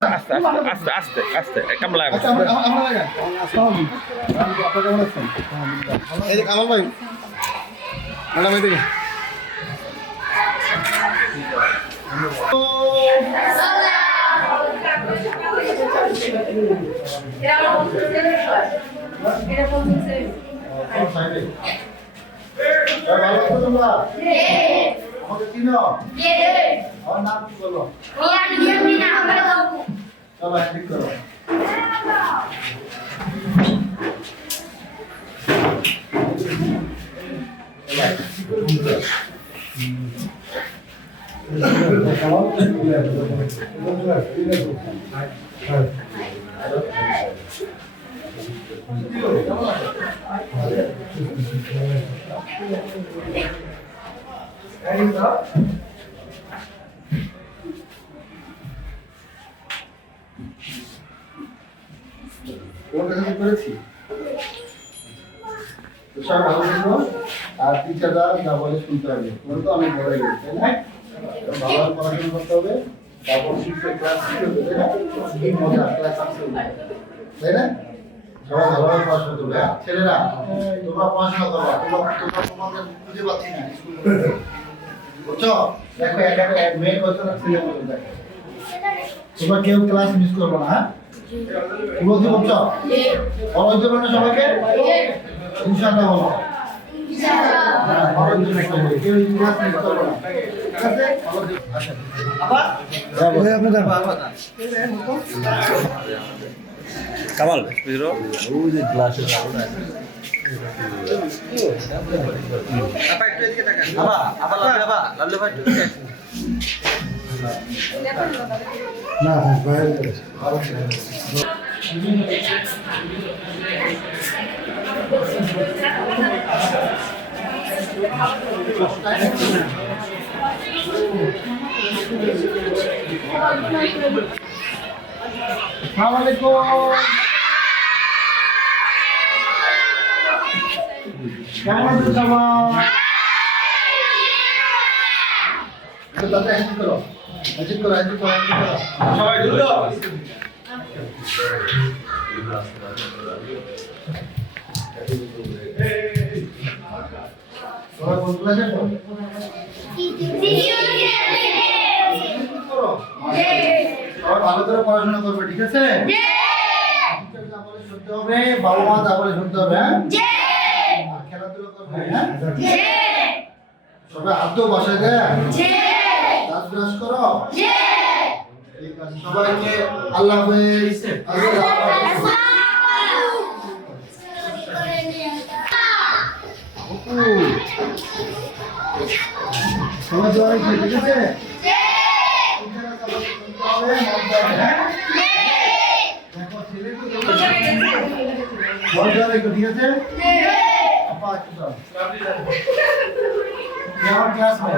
আস্তে আস্তে আস্তে আস্তে আস্তে কামলা আচ্ছা আমরা লাগা আসসালামু আলাইকুম আপনি কেমন আছেন এই যে কামাল ভাই ম্যাডাম এদিকে ভালো আছো তোমরা আমাকে চিনো আমার নাম কি বলো চলো ঠিক করো ওটা কি করেছি তো সব ভালো থাকো আর টিচাররা যা বলে শুনতে হবে তোমরা তো অনেক বড় হয়ে গেছে তাই না ভালো পড়াশোনা করতে হবে তারপর শিক্ষক ক্লাস শিখতে হবে তাই না এই মজা ক্লাস আসতে হবে তাই না সবাই ভালোভাবে পড়াশোনা করবে ছেলেরা তোমরা পড়াশোনা করবা তোমরা তোমাদের খুঁজে পাচ্ছি না বুঝছো দেখো একটা মেয়ে বছর ছেলে বছর দেখো তোমরা কেউ ক্লাস মিস করবে না হ্যাঁ বলছি বলছো বলো হইতে পারে না সবাইকে ইনশাআল্লাহ বলো কামাল বুঝলো না আসসালামু কেমন আছো সবাই তো দাদা একটু করো সবাই দ্রুত সবাই কোন ক্লাসে পড়ো সবাই ভালো করে পড়াশোনা করবে ঠিক আছে শুনতে হবে বাবা মা তারপরে শুনতে হবে হ্যাঁ খেলাধুলা করবে হ্যাঁ সবাই হাত বসে দেয় দাঁত ব্রাশ করো ঠিক আছে সবাইকে আল্লাহ হাফেজ সবাই দোয়া রাখবে ঠিক আছে ঠিক আছে আপা একটু দাও আমার ক্লাস আমার